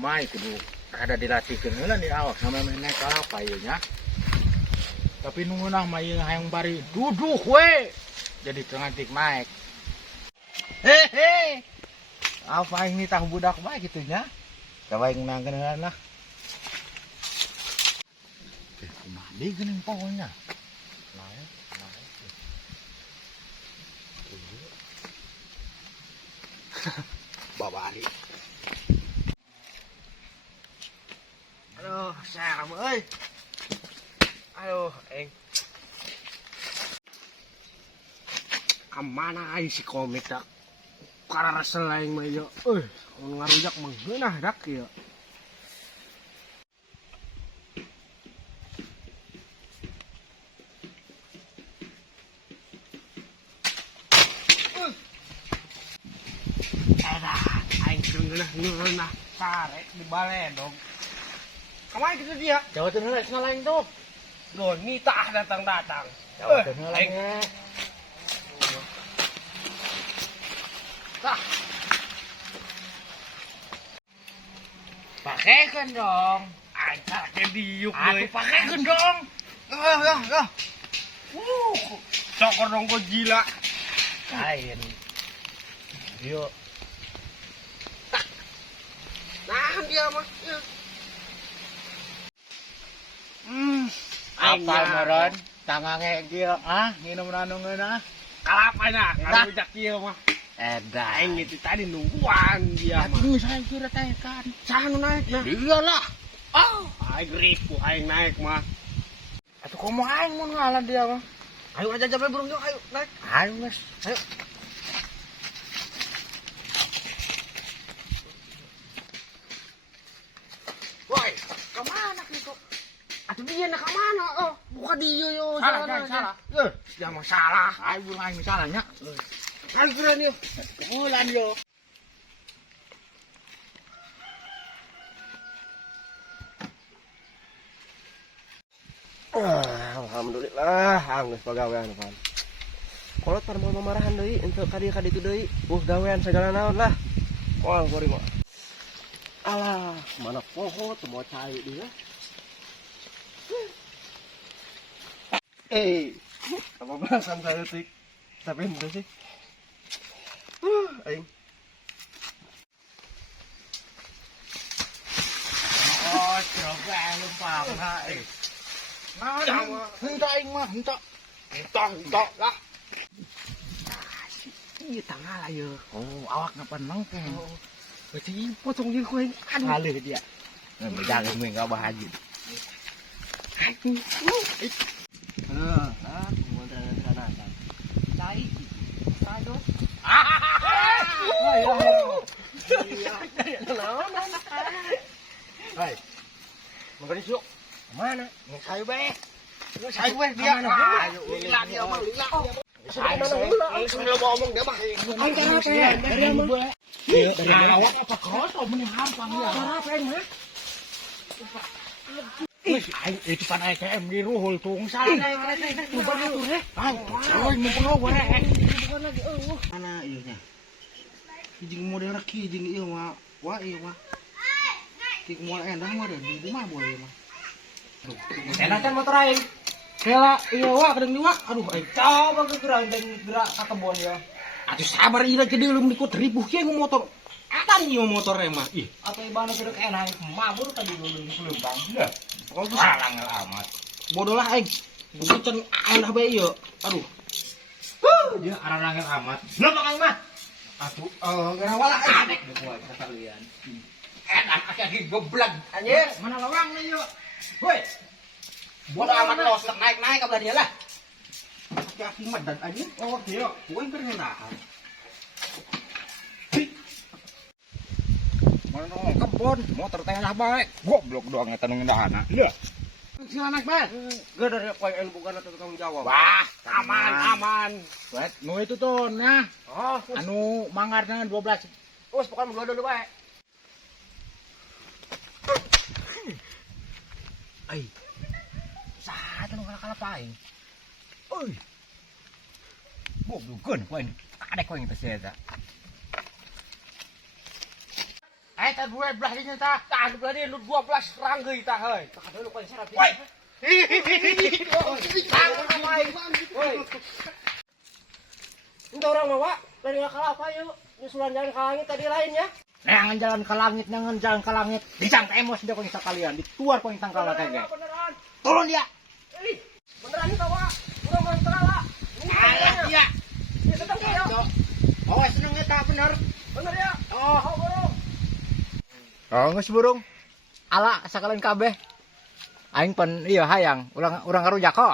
mai kudu ada dilatihkeun heula di awak sama naik apa ieu nya. Tapi nungeunah mah ieu hayang bari duduk we. Jadi tengantik naik. Hehe. Apa ini tah budak bae kitu nya. Kawae nangkeun heula lah. Kumaha deui geuning pohonnya. Naik. Babari. Aduh, Sam ơi. Aduh, anh. Kemana si komik dak? Karena selain mah ya. Ngarujak menggeunah dak ya. Aing ngeunah sare di baledog. Kemana gitu dia? Jawatin heula cenah lain tuh. Loh, nita datang-datang. Jawatin heula Aing. nya. Tah, Pakekeun dong. aing ke diuk Atuh deui. pakekeun dong. Ya. Cokor dong kok gila. Lain. Yuk. Nah, dia mah. Ya. Apa meureun? Tangange kieu nginum ngeunah. Kalapana ngarujak kieu mah. Edah. Aing itu tadi nungguan dia mah. Atuh saya kira teh kan. Saha nu naik nah? Iyalah. Aing ripu aing naik mah. Atuh kumaha aing mun ngalah dia mah. Ayo aja jabe burung yuk, ayo naik. Ayo geus. Ayo. Woi, kemana gitu? Atuh dia nak kemana? Oh, buka dia yo. Salah. Dia mah salah. Ayo burung aing misalnya. Ayo buruan yuk. Bulan yo. Alhamdulillah, geus pagawean pan. Kolot par mau marahan deui untuk kadi itu deui. Gawean segala naon lah. Moal gori mah. Alah, mana poho teu mau cai dia. Apa bahasan saya tik? Tapi ente sih. Aing. Oh, coba lupa hentah aing mah, hentah. Entok lah. Ieu tanggal lah ya. Oh, awak ngapan mangke. Berarti potong dia kue kan. Halih dia. Jangan gue enggak bahagia. Kemudian sana kan. Cai. Aduh. Hai. Makan yuk. Mana? Ngesai be. Ngesai be dia. Ayo, lila dia mah, lila. Sambil ngomong dia mah. Aing kenapa ya? Dari mana? Dari awak apa kroso meni hampang ya. Kenapa aing mah? Itu kan ATM di ruhul tung sana. Bukan itu deh. Ayo mempengaruh bare. Bukan lagi. Mana ieu nya? Kijing model kijing ieu mah. Wah ieu mah. Tik moal endah mah di mah boy mah. Enakan motor aing. Kela ieu wah kadang diwa. Aduh aing coba gerak dan gerak ka kebon ya. Atuh sabar ieu ke deuleu ikut ribuh kieu motor. Akan ieu motor mah. Ih, atuh ibana keur enak mabur ka deuleu di Pelembang. Ya. Pokoknya Langel amat. bodoh lah aing. Bukan endah bae ieu. Aduh. Dia arah langel amat. Kenapa aing mah? Atuh Ngerawalah aing. adek buat sekalian. Enak akeh goblok. Anjir. Mana lawang nih yuk. Woi. Bodoh amat lo naik ka belah dia lah. Aki medan aja. Oh, dia. Kuwi perhenahan. Mana kebon, motor teh lah bae. Goblok doang eta nu ngendahana. Iya. Sila naik bae. Gak dari poin bukan atau tanggung jawab. Wah, aman. Wet, nu itu tuh nah. Oh, Anu mangarna 12. pokoknya berdua dulu bae. Ai. Saha teh nu kala paing. Euy. Goblokkeun poin. Adek poin teh sia eta. Hai ta 12 ini ta. Tah berarti lu 12 ranggeui tah heuy. Tah ada lu konser api. Woi. Woi. Ini orang mah, Wak. Lain enggak kalah apa yuk. Nyusulan jalan ke langit tadi lainnya. Nangan jalan ke langit, nangan jalan ke langit. Dicang emos dia kong kalian, dituar kong sangkala kayak. Beneran. Tolong dia. Beneran itu, Wak. Udah mau terala. Alah dia. Ini sedang ya. Oh, seneng eta bener. Bener ya? Oh, burung. Oh, geus burung. Ala sakalian kabeh. Aing pan ieu hayang, urang karujak ho.